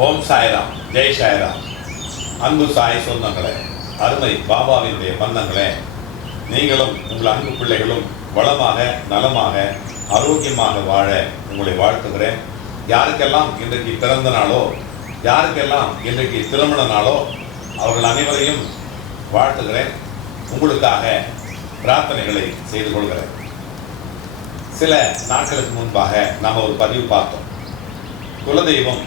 ஓம் சாய்ராம். ஜெய் சாய்ராம். அன்பு சாய் சொந்தங்களே அருமை பாபாவினுடைய பந்தங்களே நீங்களும் உங்கள் அன்பு பிள்ளைகளும் வளமாக நலமாக ஆரோக்கியமாக வாழ உங்களை வாழ்த்துகிறேன். யாருக்கெல்லாம் இன்றைக்கு பிறந்த நாளோ யாருக்கெல்லாம் இன்றைக்கு திருமண நாளோ அவர்கள் அனைவரையும் வாழ்த்துகிறேன். உங்களுக்காக பிரார்த்தனைகளை செய்து கொள்கிறேன். சில நாட்களுக்கு முன்பாக நாம் ஒரு பதிவு பார்த்தோம். குலதெய்வம்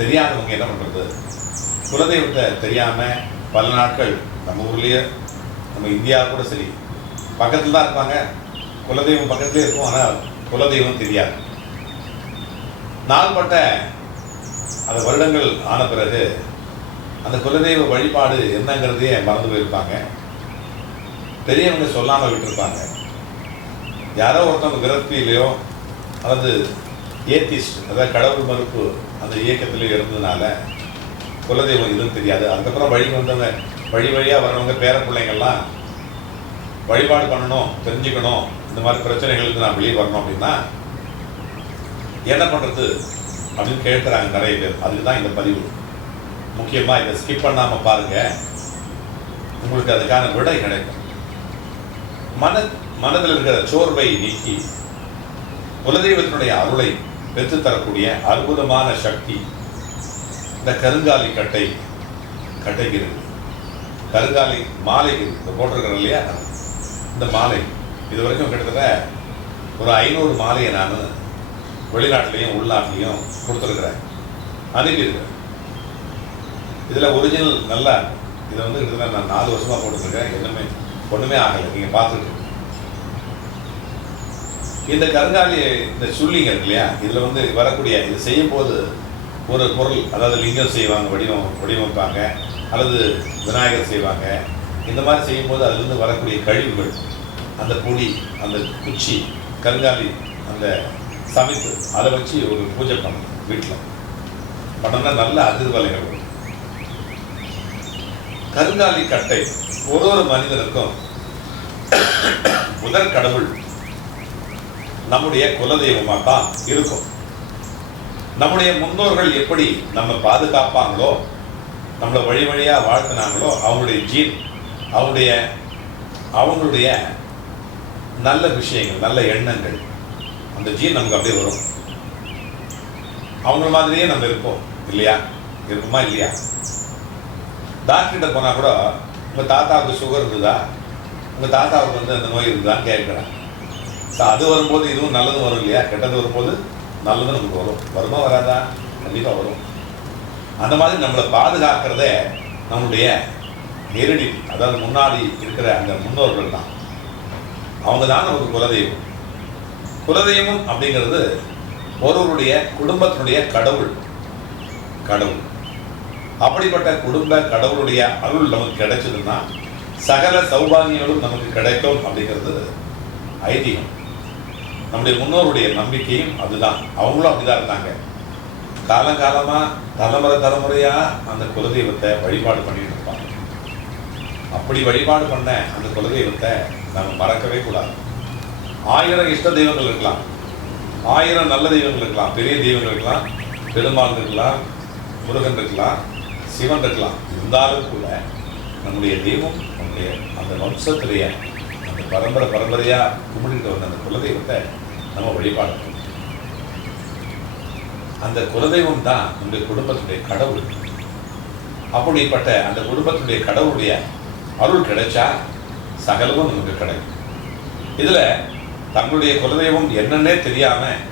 தெரியாதவங்க என்ன பண்ணுறது குலதெய்வத்தை தெரியாமல் பல நாட்கள் நம்ம ஊர்லேயே நம்ம இந்தியா கூட சரி பக்கத்தில் தான் இருப்பாங்க. குலதெய்வம் பக்கத்துலேயே இருக்கும் ஆனால் குலதெய்வம் தெரியாது. நாள்பட்ட அந்த வருடங்கள் ஆன பிறகு அந்த குலதெய்வ வழிபாடு என்னங்கிறதையே மறந்து போயிருப்பாங்க. பெரியவங்க சொல்லாமல் விட்டுருப்பாங்க. யாரோ ஒருத்தவங்க விரக்தியிலையோ அல்லது ஏத்திஸ்ட் அதாவது கடவுள் மறுப்பு அந்த இயக்கத்தில் இருந்ததுனால குலதெய்வம் இதுவும் தெரியாது. அதுக்கப்புறம் வழி வந்தவங்க வழி வழியாக வர்றவங்க பேர பிள்ளைங்கள்லாம் வழிபாடு பண்ணணும் தெரிஞ்சுக்கணும் இந்த மாதிரி பிரச்சனைகளுக்கு நான் வெளியே வரணும் அப்படின்னா என்ன பண்ணுறது அப்படின்னு கேட்குறாங்க நிறைய பேர். அதுக்கு தான் இந்த பதிவு. முக்கியமாக இதை ஸ்கிப் பண்ணாமல் பாருங்கள் உங்களுக்கு அதுக்கான விடை கிடைக்கும். மன மனதில் இருக்கிற சோர்வை நீக்கி குலதெய்வத்தினுடைய அருளை பெற்றுத்தரக்கூடிய அற்புதமான சக்தி. இந்த கருங்காலி கட்டை கட்டைக்கு கருங்காலி மாலைக்கு இப்போ இந்த போட்டிருக்கிறேன் இல்லையா? இந்த மாலை. இது வரைக்கும் கிட்டத்தட்ட ஒரு ஐநூறு மாலையை நான் வெளிநாட்டிலையும் உள்நாட்டிலையும் கொடுத்துருக்குறேன். அனுப்பியிருக்கிறேன் இதில் ஒரிஜினல் நல்லா இதை வந்து கிட்டத்தட்ட நான் நாலு வருஷமாக போட்டுருக்கேன் எதுவுமே ஒன்றுமே ஆகலை. நீங்கள் பார்த்துட்டு இந்த கருங்காலி இந்த சுள்ளிங்க இருக்கு இல்லையா? இதில் வந்து வரக்கூடிய இது செய்யும்போது ஒரு பொருள் அதாவது லிங்கம் செய்வாங்க வடிவம் வடிவமைப்பாங்க அல்லது விநாயகர் செய்வாங்க. இந்த மாதிரி செய்யும்போது அதுலேருந்து வரக்கூடிய கழிவுகள் அந்த பொடி அந்த குச்சி கருங்காலி அந்த சமைத்து அதை வச்சு ஒரு பூஜை பண்ணணும் வீட்டில் பண்ணோம்னா நல்ல அதிர்வலைகள் வரும். கருங்காலி கட்டை ஒரு ஒரு மனிதனுக்கும் முதல் கடவுள் நம்முடைய குலதெய்வமாக தான் இருக்கும். நம்முடைய முன்னோர்கள் எப்படி நம்ம பாதுகாப்பாங்களோ நம்மளை வழி வழியாக வாழ்த்தினாங்களோ அவங்களுடைய ஜீன் அவங்களுடைய அவங்களுடைய நல்ல விஷயங்கள் நல்ல எண்ணங்கள் அந்த ஜீன் நமக்கு அப்படியே வரும். அவங்க மாதிரியே நம்ம இருப்போம். இல்லையா? இருக்குமா இல்லையா? டாக்டர்கிட்ட போனால் கூட உங்கள் தாத்தாவுக்கு சுகர் இருந்ததா உங்கள் தாத்தாவுக்கு வந்து அந்த நோய் இருக்குதான்னு கேட்குறாங்க ஸோ அது வரும்போது இதுவும் நல்லதும் வரும் இல்லையா? கெட்டது வரும்போது நல்லதும் நமக்கு வரும். வருமா வராதா? கண்டிப்பாக வரும். அந்த மாதிரி நம்மளை பாதுகாக்கிறதே நம்முடைய ஹெரிடிட்டி. அதாவது முன்னாடி இருக்கிற அந்த முன்னோர்கள் தான். அவங்க தான் நமக்கு குலதெய்வம். குலதெய்வம் அப்படிங்கிறது ஒருவருடைய குடும்பத்தினுடைய கடவுள். கடவுள். அப்படிப்பட்ட குடும்ப கடவுளுடைய அருள் நமக்கு கிடைச்சதுன்னா சகல சௌபாகியங்களும் நமக்கு கிடைக்கும் அப்படிங்கிறது ஐதீகம். நம்முடைய முன்னோருடைய நம்பிக்கையும் அதுதான். அவங்களும் அப்படிதான் இருந்தாங்க காலங்காலமாக தலைமுறை தலைமுறையாக அந்த குலதெய்வத்தை வழிபாடு பண்ணிட்டு இருப்பாங்க. அப்படி வழிபாடு பண்ண அந்த குலதெய்வத்தை நம்ம மறக்கவே கூடாது. ஆயிரம் இஷ்ட தெய்வங்கள் இருக்கலாம். ஆயிரம் நல்ல தெய்வங்கள் இருக்கலாம். பெரிய தெய்வங்கள் இருக்கலாம். பெருமாள் இருக்கலாம். முருகன் இருக்கலாம். சிவன் இருக்கலாம். இருந்தாலும் கூட நம்முடைய தெய்வம் நம்முடைய அந்த வம்சத்திலேய பரம்பரை பரம்பரையா கும்பிட்டு வந்த அந்த குலதெய்வத்தை நம்ம வழிபாடு அந்த குலதெய்வம் தான் நம்முடைய குடும்பத்துடைய கடவுள். அப்படிப்பட்ட அந்த குடும்பத்துடைய கடவுளுடைய அருள் கிடைச்சா சகலமும் நமக்கு கிடைக்கும். இதில் தங்களுடைய குலதெய்வம் என்னன்னே தெரியாமல்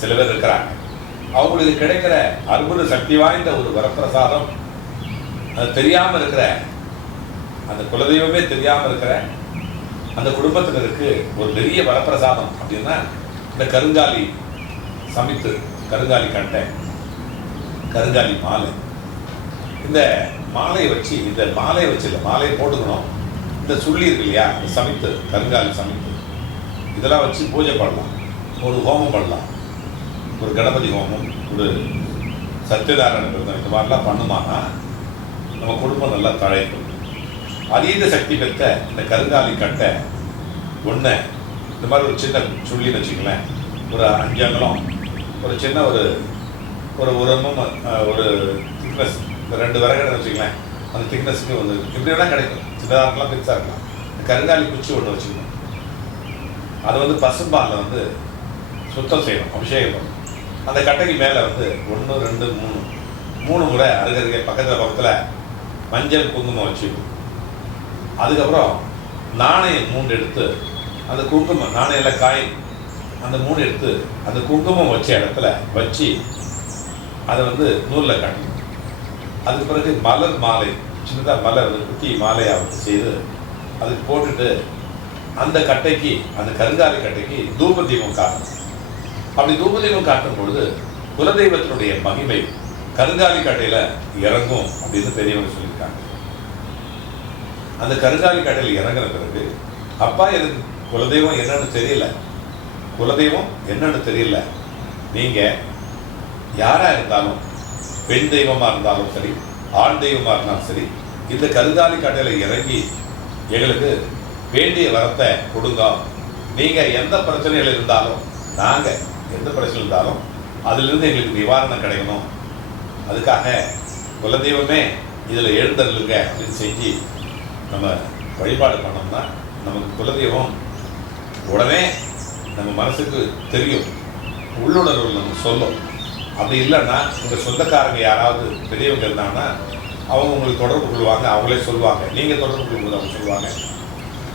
சில பேர் இருக்கிறாங்க. அவங்களுக்கு கிடைக்கிற அற்புத சக்தி வாய்ந்த ஒரு வரப்பிரசாதம் அது தெரியாமல் இருக்கிற அந்த குலதெய்வமே தெரியாமல் இருக்கிற அந்த குடும்பத்தினருக்கு ஒரு பெரிய வரப்பிரசாதம் அப்படின்னா இந்த கருங்காலி சமைத்து கருங்காலி கட்டை கருங்காலி மாலை. இந்த மாலையை வச்சு இந்த மாலையை வச்சு இல்லை மாலையை போட்டுக்கணும். இந்த சுள்ளி இருக்கு இல்லையா இந்த சமைத்து கருங்காலி சமைத்து. இதெல்லாம் வச்சு பூஜை பண்ணலாம். ஒரு ஹோமம் பண்ணலாம். ஒரு கணபதி ஹோமம் ஒரு சத்யநாராயண இந்த மாதிரிலாம் பண்ணுமானா நம்ம குடும்பம் நல்லா தழைக்கும். அதீத சக்தி பெற்ற இந்த கருங்காலி கட்டை ஒன்று இந்த மாதிரி ஒரு சின்ன சுள்ளின்னு வச்சுங்களேன் ஒரு அஞ்சங்கலம் ஒரு சின்ன ஒரு ஒரு ஒரு ஒரு திக்னஸ் ரெண்டு விறகடை வச்சுக்கலாம் அந்த திக்னஸ்க்கு வந்து இப்படி வேணால் கிடைக்கும். சின்னதாக இருக்கலாம். பெருசாக இருக்கலாம் கருங்காலி குச்சி ஒன்று வச்சுக்கணும். அது வந்து பசும்பாலில் வந்து சுத்தம் செய்யணும் அபிஷேகம் அந்த கட்டைக்கு மேலே வந்து ஒன்று ரெண்டு மூணு. மூணு முறை அருகருகே பக்கத்தில் பக்கத்தில் மஞ்சள் குங்குமம் வச்சுக்கணும். அதுக்கப்புறம் நாணயம் மூணு எடுத்து அந்த குங்குமம் நாணயில் காயின் அந்த மூணு எடுத்து அந்த குங்குமம் வச்ச இடத்துல வச்சு அதை வந்து நூலில் கட்டணும். அதுக்கு பிறகு மலர் மாலை சின்னதாக மலர் குட்டி மாலையாக வந்து செய்து அதுக்கு போட்டுட்டு அந்த கட்டைக்கு அந்த கருங்காலி கட்டைக்கு தூப தீபம் காட்டணும். அப்படி தூப தீபம் காட்டும் பொழுது குலதெய்வத்தினுடைய மகிமை கருங்காலி கட்டையில் இறங்கும் அப்படின்னு பெரியவங்க சொல்லி அந்த கருங்காலி கடையில் இறங்கின பிறகு அப்பா எனக்கு குலதெய்வம் என்னன்னு தெரியல. குலதெய்வம் என்னன்னு தெரியல. நீங்கள் யாராக இருந்தாலும் பெண் தெய்வமாக இருந்தாலும் சரி ஆண் தெய்வமாக இருந்தாலும் சரி இந்த கருங்காலி கடையில் இறங்கி எங்களுக்கு வேண்டிய வரத்தை கொடுங்க. நீங்கள் எந்த பிரச்சனைகள் இருந்தாலும் நாங்கள் எந்த பிரச்சனை இருந்தாலும் அதிலிருந்து எங்களுக்கு நிவாரணம் கிடைக்கணும். அதுக்காக குலதெய்வமே இதில் எழுந்தருளுங்க அப்படின்னு செஞ்சு நம்ம வழிபாடு பண்ணோம்னா நமக்கு குலதெய்வம் உடனே நம்ம மனசுக்கு தெரியும். உள்ளுணர்வு நமக்கு சொல்லும். அப்படி இல்லைன்னா உங்கள் சொந்தக்காரங்க யாராவது பெரியவங்க இருந்தாங்கன்னா அவங்க உங்களுக்கு தொடர்பு கொள்வாங்க அவங்களே சொல்லுவாங்க நீங்கள் தொடர்பு கொள்ளும்போது அவங்க சொல்லுவாங்க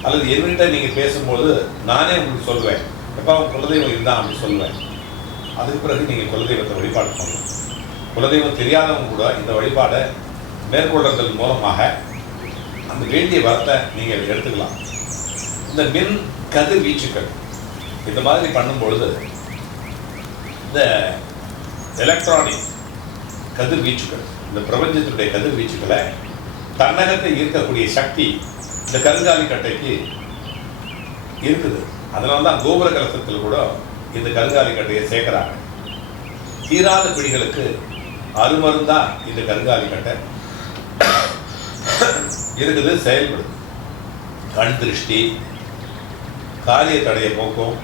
அல்லது என்கிட்ட நீங்கள் பேசும்போது நானே உங்களுக்கு சொல்லுவேன் எப்போ அவங்க குலதெய்வம் இருந்தான் அப்படின்னு சொல்லுவேன். அதுக்கு பிறகு நீங்கள் குலதெய்வத்தை வழிபாடு பண்ணணும் குலதெய்வம் தெரியாதவங்க கூட இந்த வழிபாடை மேற்கொள்றதன் மூலமாக அந்த வேண்டிய வரத்தை நீங்கள் எடுத்துக்கலாம். இந்த மின் கதிர் வீச்சுக்கள் இந்த மாதிரி பண்ணும் பொழுது இந்த எலக்ட்ரானிக் கதிர் வீச்சுக்கள் இந்த பிரபஞ்சத்தினுடைய கதிர் வீச்சுக்களை தன்னகத்தை ஈர்க்கக்கூடிய சக்தி இந்த கருங்காலி கட்டைக்கு இருக்குது. அதனால தான் கோபுர கலசத்தில் கூட இந்த கருங்காலி கட்டையை சேர்க்குறாங்க. தீராத பிடிகளுக்கு அருமருந்தான் இந்த கருங்காலி கட்டை இருக்குது செயல்படுது. கண் திருஷ்டி காரிய தடையை போக்கும்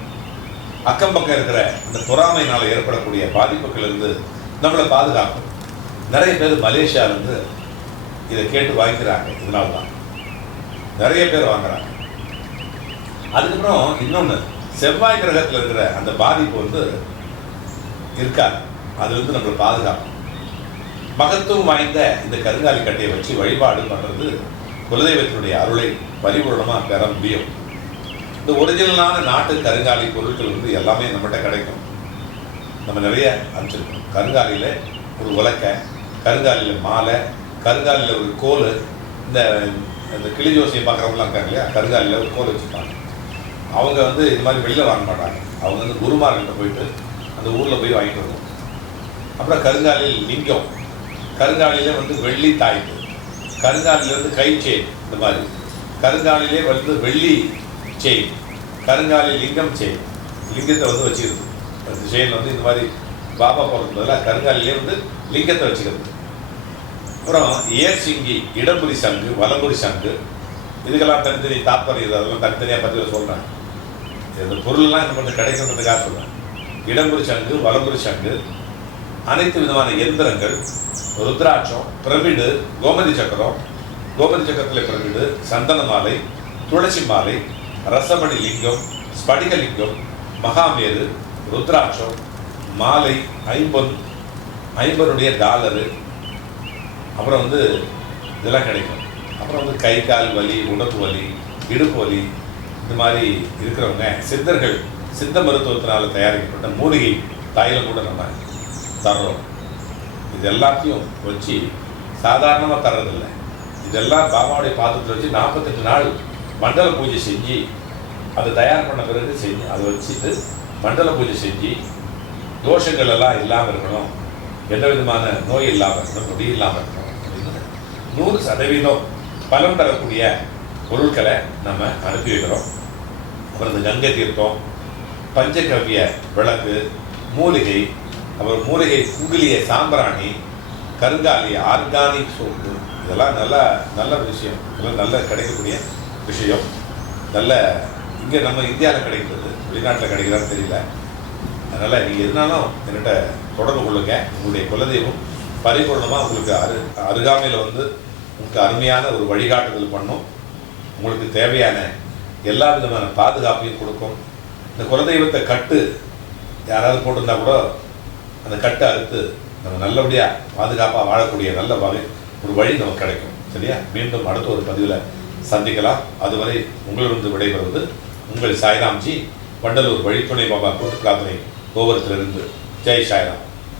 அக்கம் பக்கம் இருக்கிற இந்த பொறாமையினால் ஏற்படக்கூடிய பாதிப்புகள் இருந்து நம்மளை பாதுகாக்கும். நிறைய பேர் மலேசியால இருந்து இதை கேட்டு வாங்கிக்கிறாங்க. இதனால தான் நிறைய பேர் வாங்குறாங்க. அதுக்கப்புறம் இன்னொன்று செவ்வாய் கிரகத்தில் இருக்கிற அந்த பாதிப்பு வந்து இருக்காது. அதுலேருந்து நம்மளை பாதுகாக்கும். மகத்துவம் வாய்ந்த இந்த கருங்காலி கட்டையை வச்சு வழிபாடு பண்ணுறது குலதெய்வத்தினுடைய அருளை பரிபூர்ணமாக பெற முடியும். இந்த ஒரிஜினலான நாட்டு கருங்காலி பொருட்கள் வந்து எல்லாமே நம்மகிட்ட கிடைக்கும். நம்ம நிறைய அனுப்பிச்சிருக்கோம். கருங்காலியில் ஒரு உலக்கை கருங்காலியில் மாலை கருங்காலியில் ஒரு கோல் இந்த இந்த கிளி ஜோசியை பார்க்குறவங்களாம் இருக்காங்க இல்லையா? கருங்காலியில் ஒரு கோல் வச்சுருப்பாங்க. அவங்க வந்து இது மாதிரி வெளியில் வாங்க மாட்டாங்க. அவங்க வந்து குருமார்கிட்ட போயிட்டு அந்த ஊரில் போய் வாங்கிட்டு வருவோம் அப்புறம் கருங்காலில் லிங்கம். கருங்காலிலே வந்து வெள்ளி தாய்ப்பு கருங்காலில இருந்து கை செயின் இந்த மாதிரி. கருங்காலிலே வந்து வெள்ளி செயின் கருங்காலி லிங்கம் செயின் லிங்கத்தை வந்து வச்சுக்கிறது. அந்த செயின் வந்து இந்த மாதிரி பாபா போகிறது பதிலாக கருங்காலிலே வந்து லிங்கத்தை வச்சுக்கிறது. அப்புறம் ஏர் சிங்கி இடம்புரி சங்கு வலம்புரி சங்கு. இதுக்கெல்லாம் தனித்தனி தாற்பயம் அதெல்லாம் தனித்தனியாக பற்றி சொல்கிறாங்க இந்த பொருள்லாம் நமக்கு கிடைக்கணுன்றதுக்காக சொல்கிறேன் இடம்புரி சங்கு வலம்புரி சங்கு அனைத்து விதமான எந்திரங்கள் ருத்ராட்சம் பிரமிடு கோமதி சக்கரம் கோமதி சக்கரத்தில் பிரமிடு சந்தன மாலை துளசி மாலை ரசமணி லிங்கம் ஸ்படிக லிங்கம் மகாமேரு ருத்ராட்சம் மாலை ஐம்பன் ஐம்பனுடைய டாலரு. அப்புறம் வந்து இதெல்லாம் கிடைக்கும். அப்புறம் வந்து கை கால் வலி உடம்பு வலி இடுப்பு வலி இந்த மாதிரி இருக்கிறவங்க சித்தர்கள் சித்த மருத்துவத்தினால் தயாரிக்கப்பட்ட மூலிகை தைலம் கூட நம்ம தர்றோம். இது எல்லாத்தையும் வச்சு சாதாரணமாக தர்றதில்லை. இதெல்லாம் பாபாவுடைய பாத்திரத்தில் வச்சு நாற்பத்தெட்டு நாள் மண்டல பூஜை செஞ்சு அதை தயார் பண்ண பிறகு செஞ்சு அதை வச்சுட்டு மண்டல பூஜை செஞ்சு தோஷங்கள் எல்லாம் இல்லாமல் இருக்கணும். எந்த விதமான நோய் இல்லாமல் இருக்கணும் நொடி இல்லாமல் இருக்கணும் அப்படின்னு நூறு சதவீதம் பலன் தரக்கூடிய பொருட்களை நம்ம அனுப்பி வைக்கிறோம். அப்புறம் இந்த கங்கை தீர்த்தம் பஞ்சகவ்ய விளக்கு மூலிகை அப்புறம் மூலிகை குங்கிலிய சாம்பிராணி கருங்காலி ஆர்கானிக் சோப்பு. இதெல்லாம் நல்ல நல்ல விஷயம். இதெல்லாம் நல்ல கிடைக்கக்கூடிய விஷயம். நல்ல இங்கே நம்ம இந்தியாவில் கிடைக்கிறது வெளிநாட்டில் கிடைக்கிறான்னு தெரியல. அதனால் நீங்கள் எதுனாலும் என்கிட்ட தொடர்பு கொள்ளுங்க. உங்களுடைய குலதெய்வம் பரிபூர்ணமாக உங்களுக்கு அரு அருகாமையில் வந்து உங்களுக்கு அருமையான ஒரு வழிகாட்டுதல் பண்ணும். உங்களுக்கு தேவையான எல்லா விதமான பாதுகாப்பையும் கொடுக்கும். இந்த குலதெய்வத்தை கட்டு யாராவது போட்டிருந்தா கூட அந்த கட்டை அறுத்து நம்ம நல்லபடியாக பாதுகாப்பாக வாழக்கூடிய நல்ல வகை ஒரு வழி நமக்கு கிடைக்கும். சரியா? மீண்டும் அடுத்த ஒரு பதிவில் சந்திக்கலாம். அதுவரை உங்களிடம் விடைபெறுவது உங்கள் சாய்ராம்ஜி வண்டலூர் வழித்துணை பாபா கூட்டு பிரார்த்தனை கோபுரத்திலிருந்து. ஜெய் சாய்ராம்.